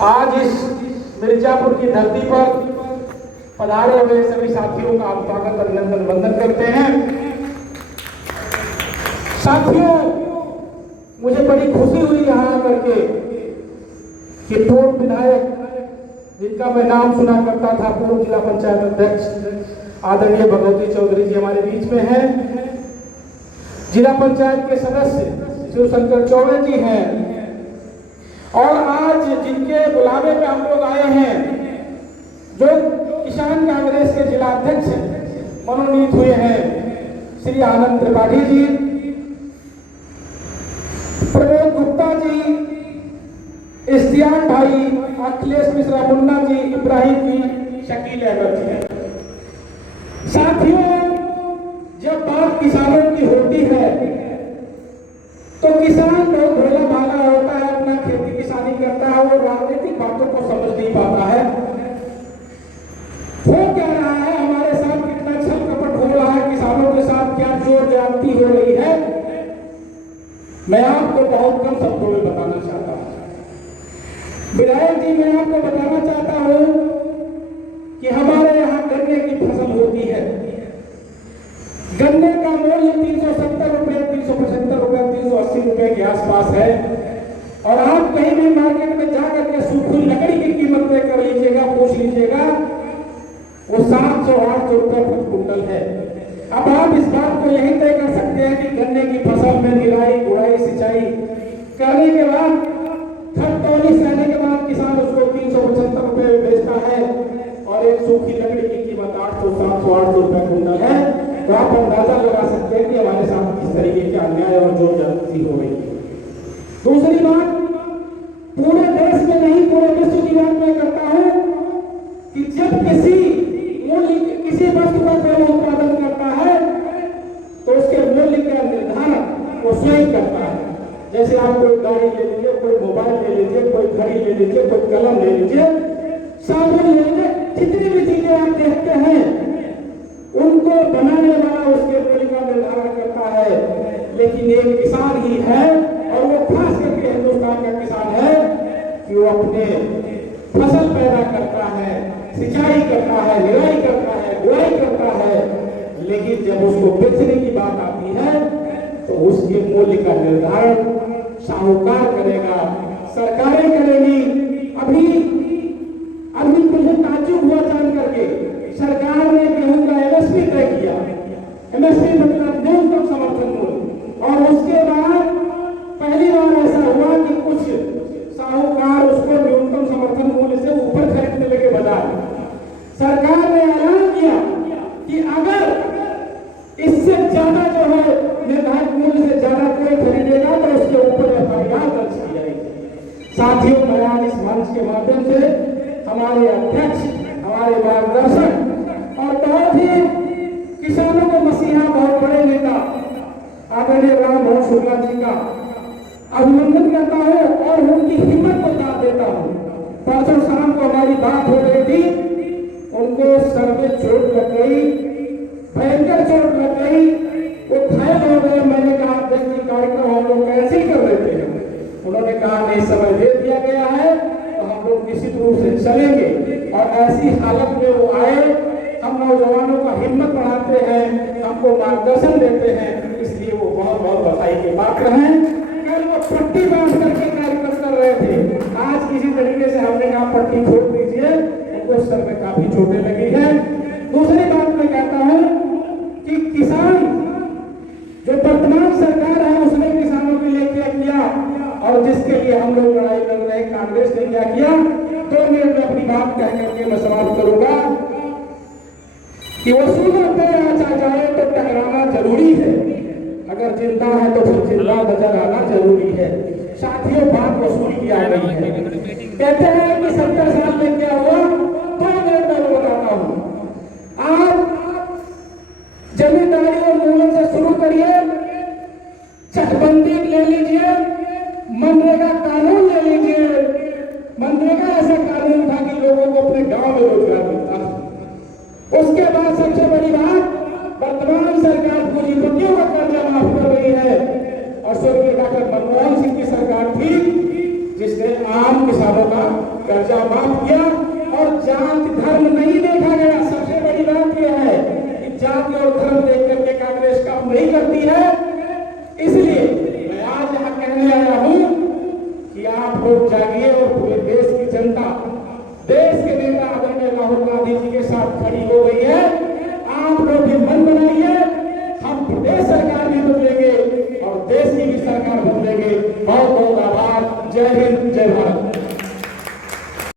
आज इस मिर्जापुर की धरती पर पधारे हुए सभी साथियों का आप स्वागत अभिनंदन वंदन करते हैं। साथियों, मुझे बड़ी खुशी हुई यहाँ आकर के कि पूर्व विधायक जिनका मैं नाम सुना करता था, पूर्व जिला पंचायत अध्यक्ष आदरणीय भगवती चौधरी जी हमारे बीच में हैं। जिला पंचायत के सदस्य शिवशंकर चौबे जी हैं और आज जिनके बुलावे पे हम लोग आए हैं, जो किसान कांग्रेस के जिला अध्यक्ष मनोनीत हुए हैं, श्री आनंद त्रिपाठी जी, प्रमोद गुप्ता जी, इश्तियाक भाई, अखिलेश मिश्रा मुन्ना जी, इब्राहिम जी, शकील अहमद जी हैं। साथियों, जब बात किसानों की होती है तो किसान बहुत भोला भाला होता है, अपना खेती किसानी करता है, वो राजनीतिक बातों को समझ नहीं पाता है। हो क्या रहा है हमारे साथ, कितना छल कपट हो रहा है, किसानों के साथ क्या जोर ज्यादती हो रही है, मैं आपको बहुत कम शब्दों में बताना चाहता हूं। विधायक जी, मैं आपको बताना चाहता हूं कि हमारे यहाँ गन्ने की फसल होती है। गन्ने का मूल्य 370 रुपए, 375 रुपए, 380 रुपए के आसपास है और आप कहीं भी मार्केट में जाकर के सूखी लकड़ी की कीमत तय कर लीजिएगा, पूछ लीजिएगा, वो 700-800 रुपए प्रति कुंटल है। अब आप इस बात को यही तय कर सकते हैं कि गन्ने की फसल में निराई, गुड़ाई, सिंचाई करने के बाद, खत तौली सहने के बाद किसान उसको 375 रुपए में बेचता है और एक सूखी लकड़ी की कीमत 700-800 रुपए कुंटल है। तो आप अंदाजा लगा सकते हैं कि हमारे साथ किस तरीके के अन्याय और जोर ज्यादती हो रही है। दूसरी बात, पूरे देश में नहीं पूरे विश्व की बात मैं करता हूं कि जब किसी वस्तु का कोई उत्पादन करता है तो उसके मूल्य का निर्धारण वो स्वयं करता है। जैसे आप कोई गाड़ी ले लीजिए, कोई मोबाइल ले लीजिए, कोई घड़ी ले लीजिए, कोई कलम ले लीजिए, साबुन ले लीजिए, जितनी भी चीजें आप देखते हैं उनको बनाने वाला उसके मूल्य का निर्धारण करता है। लेकिन एक किसान ही है और वो खास करके हिंदुस्तान का किसान है कि वो अपने फसल पैदा करता है, सिंचाई करता है, निराई करता है, गुड़ाई करता है, लेकिन जब उसको बेचने की बात आती है तो उसके मूल्य का निर्धारण साहूकार करेगा, सरकारें करेगी। अभी मुझे ताज्जुब हुआ जान करके, सरकार ने गेहूं का एमएसपी तय किया, एमएसपी मतलब न्यूनतम समर्थन मूल्य, और उसके बाद पहली बार ऐसा हुआ कि कुछ साहूकार उसको न्यूनतम समर्थन मूल्य से ऊपर खरीदने लगे बाजार। सरकार ने ऐलान किया कि अगर इससे ज्यादा जो है निर्धारित मूल्य से ज्यादा कोई खरीदेगा तो उसके ऊपर एफआईआर दर्ज की जाएगी। साथियों, मैं आज इस मंच के माध्यम से हमारे अध्यक्ष, हमारे मार्गदर्शक और बहुत ही किसानों को मसीहा, बहुत बड़े नेता आदरणीय राममोहन शुक्ला जी का अभिनंदन करता हूं और उनकी हिम्मत को दाद देता हूं। परसों शाम को हमारी बात हो रही थी, उनको सर में चोट लग गई, भयंकर चोट लग गई, वो घायल हो गए। मैंने कहा अध्यक्ष, कार्यक्रम हम लोग कैंसिल कर देते हैं। उन्होंने कहा नहीं, समय दे दिया गया है तो हम लोग निश्चित रूप से चलेंगे। और ऐसी हालत में वो आए, हम नौजवानों का हिम्मत बढ़ाते हैं, हमको मार्गदर्शन देते हैं, इसलिए वो बहुत बहुत बधाई के पात्र हैं। कल वो पट्टी बांध करके कार्यक्रम कर रहे थे, आज किसी तरीके से हमने कहा पट्टी छोड़ दीजिए, उनको सर में काफी चोटें लगी है। दूसरी बात मैं कहता हूं कि किसान, जो वर्तमान सरकार है उसने किसानों के लिए क्या किया और जिसके लिए हम लोग लड़ाई लड़ रहे हैं, कांग्रेस ने क्या किया। 2 मिनट में अपनी बात कह करके मैं समाप्त करूंगा कि वसूलों पे आ जाए तो टकराना जरूरी है, अगर जिंदा है तो फिर जिंदा नजर आना जरूरी है। साथियों, बात वसूल की आ गई है। कहते हैं कि 70 साल में क्या हुआ, 2 मिनट में बताता हूं। आप जमींदारी और मूल्य से शुरू करिए, चकबंदी ले लीजिए, मनरेगा कानून ले लीजिए। मनरेगा ऐसा कानून था कि लोगों को अपने गांव में रोजगार मिलता था। उसके बाद सबसे बड़ी बात, वर्तमान सरकार पूंजीपतियों का कर्जा माफ कर रही है और स्वर्गीय डॉक्टर मनमोहन सिंह की सरकार थी जिसने आम किसानों का नहीं करती है। इसलिए मैं आज यहाँ कहने आया हूँ कि आप लोग जागिए और पूरे देश की जनता, देश के नेता आदरणीय राहुल गांधी जी के साथ खड़ी हो गई है। आप लोग भी मन बनाइए, हम प्रदेश सरकार भी बदलेंगे और देश की भी सरकार बदलेंगे। बहुत बहुत आभार। जय हिंद, जय भारत।